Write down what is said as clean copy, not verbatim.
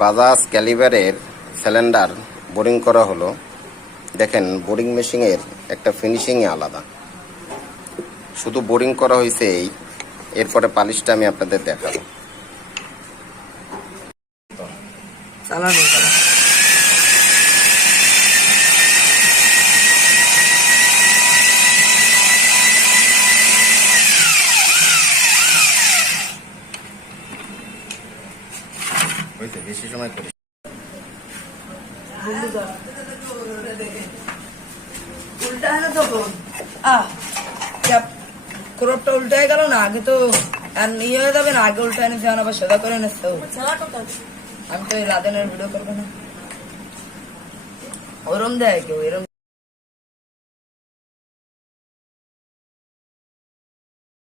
Bajaj ক্যালিবারের cylinder boring করা হলো। দেখেন বোরিং মেশিনের একটা ফিনিশিংই আলাদা। শুধু বোরিং করা হয়েছে এই, এরপরে পালিশটা আমি আপনাদের দেখাবো। বেশি সময় করি ক্রপটা উল্টায় গেল না, আগে তো ইয়ে হয়ে যাবে না, আগে উল্টায় নিচ্ছে আবার সোজা করে নিচ্ছে। আমি তো এই লাদেনের ভিডিও করবো না, ওরম দেয় কেউ এরম।